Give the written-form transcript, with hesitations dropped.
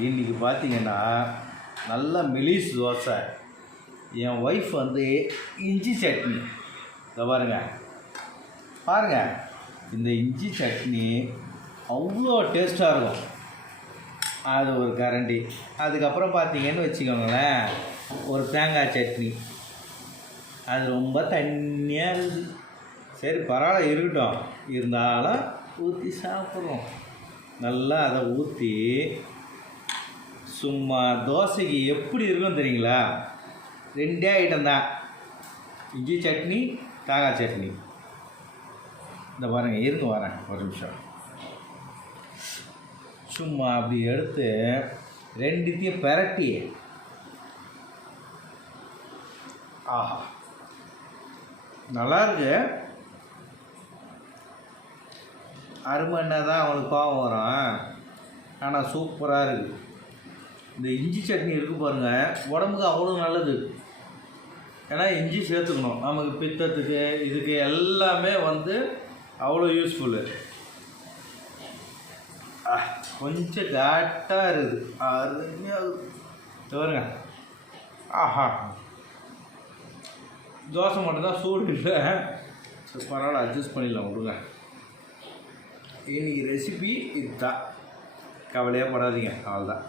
இன்றைக்கி பார்த்தீங்கன்னா நல்ல மெலிஸ் தோசை. என் ஒய்ஃப் வந்து இஞ்சி சட்னி. இதை பாருங்கள், இந்த இஞ்சி சட்னி அவ்வளோ டேஸ்ட்டாக இருக்கும். அது ஒரு கரண்டி. அதுக்கப்புறம் பார்த்தீங்கன்னு வச்சுக்கோங்களேன், ஒரு தேங்காய் சட்னி. அது ரொம்ப தண்ணியாக இருக்குது. சரி பரவாயில்ல, இருக்கட்டும். இருந்தாலும் ஊற்றி சாப்பிட்றோம். நல்லா அதை ஊற்றி சும்மா தோசைக்கு எப்படி இருக்கும் தெரியுங்களா? 2 ஐட்டம் தான், இஞ்சி சட்னி, தேங்காய் சட்னி. இந்த பாருங்கள், இருங்க வரேன் ஒரு நிமிஷம். சும்மா அப்படி எடுத்து 2த்தையும் பெரட்டி, ஆஹா நல்லாயிருக்கு. அருமைன்னா தான் அவனுக்கு கோவம் வரும், ஆனால் சூப்பராக இருக்குது. இந்த இஞ்சி சட்னி இருக்குது பாருங்கள், உடம்புக்கு அவ்வளோ நல்லது. ஏன்னா இஞ்சி சேர்த்துக்கணும், நமக்கு பித்தத்துக்கு இதுக்கு எல்லாமே வந்து அவ்வளோ யூஸ்ஃபுல்லு. கொஞ்சம் காட்டாக இருக்குது, அருமையாக பாருங்க. ஆஹா, தோசை மட்டும்தான் சூடு இல்லை. பரவாயில்ல, அட்ஜஸ்ட் பண்ணிடலாம் விடுங்க. இன்னைக்கு ரெசிபி இதுதான், கவலையே படாதீங்க. அவ்வளோதான்.